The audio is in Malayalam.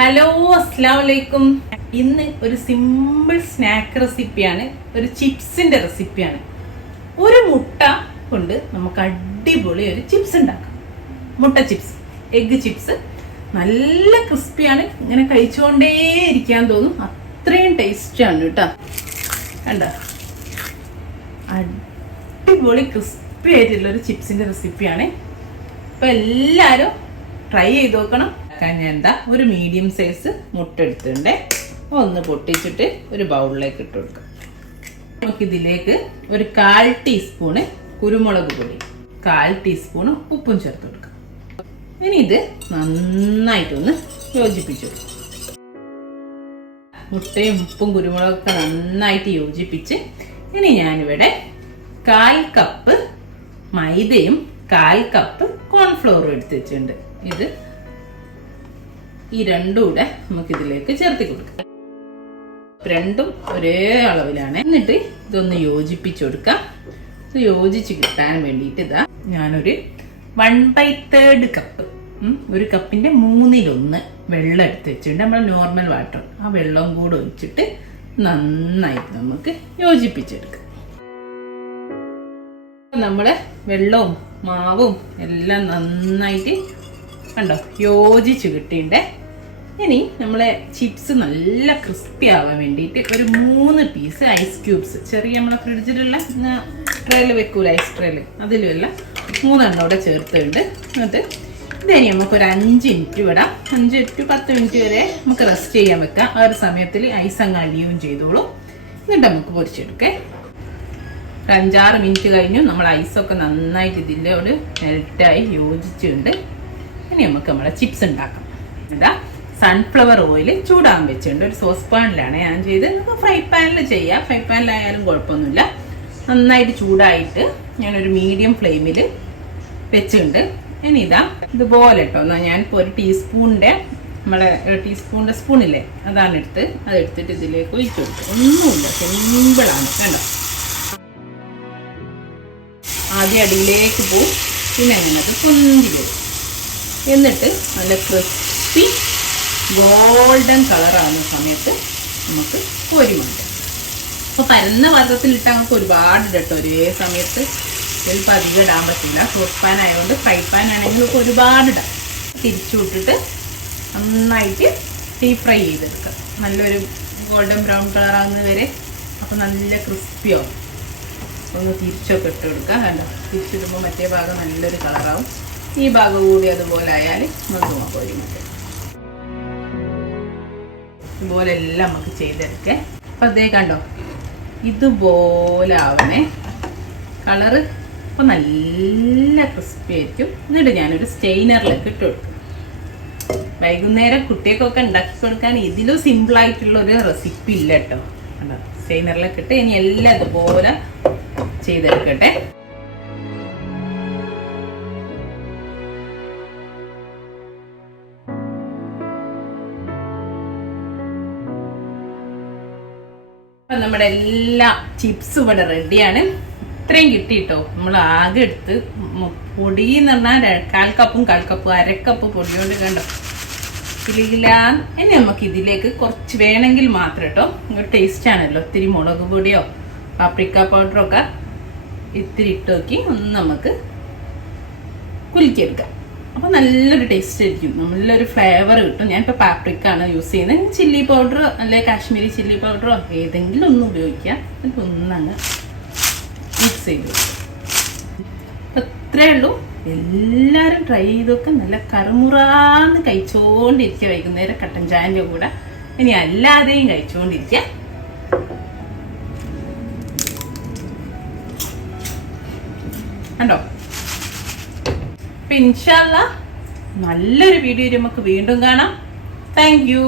ഹലോ, അസ്സലാമലൈക്കും. ഇന്ന് ഒരു സിമ്പിൾ സ്നാക്ക് റെസിപ്പിയാണ്, ഒരു ചിപ്സിന്റെ റെസിപ്പിയാണ്. ഒരു മുട്ട കൊണ്ട് നമുക്ക് അടിപൊളി ഒരു ചിപ്സ് ഉണ്ടാക്കാം. മുട്ട ചിപ്സ്, എഗ് ചിപ്സ്. നല്ല ക്രിസ്പിയാണ്, ഇങ്ങനെ കഴിച്ചുകൊണ്ടേ ഇരിക്കാൻ തോന്നും, അത്രയും ടേസ്റ്റാണ് കേട്ടോ. കണ്ട, അടിപൊളി ക്രിസ്പി ആയിട്ടുള്ള ഒരു ചിപ്സിന്റെ റെസിപ്പിയാണ്. അപ്പൊ എല്ലാരും ട്രൈ ചെയ്ത് നോക്കണം. ഞാൻ എന്താ ഒരു മീഡിയം സൈസ് മുട്ട എടുത്തിട്ടുണ്ട്, ഒന്ന് പൊട്ടിച്ചിട്ട് ഒരു ബൗളിലേക്ക് ഇട്ട് കൊടുക്കാം. നമുക്കിതിലേക്ക് ഒരു 1/4 ടീസ്പൂണ് കുരുമുളക് പൊടി, 1/4 ടീസ്പൂണ് ഉപ്പും ചേർത്ത് കൊടുക്കാം. ഇനി ഇത് നന്നായിട്ടൊന്ന് യോജിപ്പിച്ചു കൊടുക്കാം. മുട്ടയും ഉപ്പും കുരുമുളകൊക്കെ നന്നായിട്ട് യോജിപ്പിച്ച് ഇനി ഞാനിവിടെ 1/4 കപ്പ് മൈദയും 1/4 കപ്പ് കോൺഫ്ലവറും എടുത്ത് വെച്ചിട്ടുണ്ട്. ഇത് ഈ രണ്ടും കൂടെ നമുക്കിതിലേക്ക് ചേർത്തി കൊടുക്കാം. രണ്ടും ഒരേ അളവിലാണ്. എന്നിട്ട് ഇതൊന്ന് യോജിപ്പിച്ചു കൊടുക്കാം. ഇത് യോജിച്ച് കിട്ടാൻ വേണ്ടിയിട്ട് ഇതാ ഞാനൊരു 1/3 കപ്പ്, ഒരു കപ്പിന്റെ 1/3 വെള്ളം എടുത്ത് വെച്ചിട്ടുണ്ട്. നമ്മൾ നോർമൽ വാട്ടർ, ആ വെള്ളം കൂടെ ഒഴിച്ചിട്ട് നന്നായിട്ട് നമുക്ക് യോജിപ്പിച്ചെടുക്കാം. നമ്മള് വെള്ളവും മാവും എല്ലാം നന്നായിട്ട് കണ്ടോ യോജിച്ച് കിട്ടിയിട്ടുണ്ട്. ഇനി നമ്മളെ ചിപ്സ് നല്ല ക്രിസ്പി ആവാൻ വേണ്ടിയിട്ട് ഒരു 3 പീസ് ഐസ് ക്യൂബ്സ്, ചെറിയ നമ്മളെ ഫ്രിഡ്ജിലുള്ള ട്രേയിൽ വെക്കൂല, ഐസ് ട്രേയിൽ, അതിലുള്ള 3 എണ്ണം കൂടെ ചേർത്തുണ്ട്. എന്നിട്ട് ഇതിനി നമുക്കൊരു 5 മിനിറ്റ് വിടാം. 5 to 10 മിനിറ്റ് വരെ നമുക്ക് റെസ്റ്റ് ചെയ്യാൻ വെക്കാം. ആ ഒരു സമയത്തിൽ ഐസ് അങ്ങ് അലിയും ചെയ്തോളൂ. എന്നിട്ട് നമുക്ക് പൊരിച്ചെടുക്കേ. ഒരു 5-6 മിനിറ്റ് കഴിഞ്ഞു. നമ്മൾ ഐസൊക്കെ നന്നായിട്ട് ഇതിലോട് മെൽറ്റായി യോജിച്ചിട്ടുണ്ട്. ഇനി നമുക്ക് നമ്മളെ ചിപ്സ് ഉണ്ടാക്കാം. ഇതാ സൺഫ്ലവർ ഓയിൽ ചൂടാൻ വെച്ചിട്ടുണ്ട്. ഒരു സോസ് പാനിലാണ് ഞാൻ ചെയ്ത്. നമുക്ക് ഫ്രൈ പാനിൽ ചെയ്യാം, ഫ്രൈ പാനിലായാലും കുഴപ്പമൊന്നുമില്ല. നന്നായിട്ട് ചൂടായിട്ട് ഞാനൊരു മീഡിയം ഫ്ലെയിമിൽ വെച്ചിട്ടുണ്ട്. ഇനി ഇതാ ഇതുപോലെ കേട്ടോ, എന്നാൽ ഞാനിപ്പോൾ ഒരു ടീസ്പൂണിൻ്റെ, നമ്മളെ ടീസ്പൂണിൻ്റെ സ്പൂണില്ലേ, അതാണ് എടുത്ത് അതെടുത്തിട്ട് ഇതിലേക്ക് ഒഴിച്ചു കൊടുക്കും. ഒന്നുമില്ല, സിമ്പിളാണ്. കണ്ടോ, ആദ്യം അടിയിലേക്ക് പോവും, പിന്നെ അങ്ങനെ അത് പൊന്തി വരും. എന്നിട്ട് നല്ല ക്രിസ്പി ഗോൾഡൻ കളറാകുന്ന സമയത്ത് നമുക്ക് കോരി മാറ്റാം. അപ്പോൾ പരന്ന പാത്രത്തിലിട്ടാൽ നമുക്ക് ഒരുപാട് ഇടട്ടോ ഒരേ സമയത്ത്. ചിലപ്പോൾ അധികം ഇടാൻ പറ്റില്ല, സോസ് പാൻ ആയതുകൊണ്ട്. ഫ്രൈ പാൻ ആണെങ്കിൽ നമുക്ക് ഒരുപാട് ഇടാം. തിരിച്ചു വിട്ടിട്ട് നന്നായിട്ട് ഡീപ് ഫ്രൈ ചെയ്തെടുക്കാം, നല്ലൊരു ഗോൾഡൻ ബ്രൗൺ കളറാകുന്നത് വരെ. അപ്പോൾ നല്ല ക്രിസ്പിയാവും. ഒന്ന് തിരിച്ചൊക്കെ ഇട്ട് കൊടുക്കുക. കണ്ടോ, തിരിച്ചിടുമ്പോൾ മറ്റേ ഭാഗം നല്ലൊരു കളറാവും. ഈ ഭാഗം കൂടി അതുപോലെ ആയാൽ നമുക്ക് കോരി മാറ്റാം. ഇതുപോലെ എല്ലാം നമുക്ക് ചെയ്തെടുക്കേ. അപ്പം അതേ കണ്ടോ, ഇതുപോലെ ആവണേ കളറ്. അപ്പം നല്ല ക്രിസ്പി ആയിരിക്കും. എന്നിട്ട് ഞാനൊരു സ്റ്റെയിനറിലേക്ക് ഇട്ട് കൊടുക്കും. വൈകുന്നേരം കുട്ടികൾക്കൊക്കെ ഉണ്ടാക്കി കൊടുക്കാൻ ഇതിലും സിമ്പിളായിട്ടുള്ളൊരു റെസിപ്പി ഇല്ല കേട്ടോ. കണ്ടോ, സ്റ്റെയിനറിലേക്ക് ഇട്ട് ഇനി എല്ലാം ഇതുപോലെ ചെയ്തെടുക്കട്ടെ. അപ്പം നമ്മുടെ എല്ലാ ചിപ്സും ഇവിടെ റെഡിയാണ്. ഇത്രയും കിട്ടിയിട്ടോ. നമ്മൾ ആകെ എടുത്ത് പൊടി എന്ന് പറഞ്ഞാൽ 1/4 കപ്പും 1/4 കപ്പും 1/2 കപ്പ് പൊടിയോണ്ട് കണ്ടോ ഇല്ല. ഇനി നമുക്ക് ഇതിലേക്ക് കുറച്ച് വേണമെങ്കിൽ മാത്രം കേട്ടോ, ഒരു ടേസ്റ്റ് ആണല്ലോ. ഇത്തിരി മുളക് പൊടിയോ പാപ്രിക്ക പൗഡറോ ഒക്കെ ഇത്തിരി ഇട്ട് നോക്കി ഒന്ന് നമുക്ക് കുലുക്കിയെടുക്കാം. അപ്പോൾ നല്ലൊരു ടേസ്റ്റ് ആയിരിക്കും, നല്ലൊരു ഫ്ലേവർ കിട്ടും. ഞാനിപ്പോൾ പാപ്രിക്കാണ് യൂസ് ചെയ്യുന്നത്. ചില്ലി പൗഡർ അല്ലെങ്കിൽ കാശ്മീരി ചില്ലി പൗഡറോ ഏതെങ്കിലും ഒന്നും ഉപയോഗിക്കാം. എന്നിട്ട് ഒന്നങ്ങ് മിക്സ് ചെയ്ത് കൊടുക്കാം. അപ്പം ഇത്രയേ ഉള്ളൂ. എല്ലാവരും ട്രൈ ചെയ്തൊക്കെ നല്ല കറുമുറാന്ന് കഴിച്ചുകൊണ്ടിരിക്കുക വൈകുന്നേരം കട്ടൻ ചായൻ്റെ കൂടെ. ഇനി അല്ലാതെയും കഴിച്ചുകൊണ്ടിരിക്കുക. കണ്ടോ. അപ്പം ഇൻഷാ അല്ലാഹ് നല്ലൊരു വീഡിയോ നമുക്ക് വീണ്ടും കാണാം. Thank you.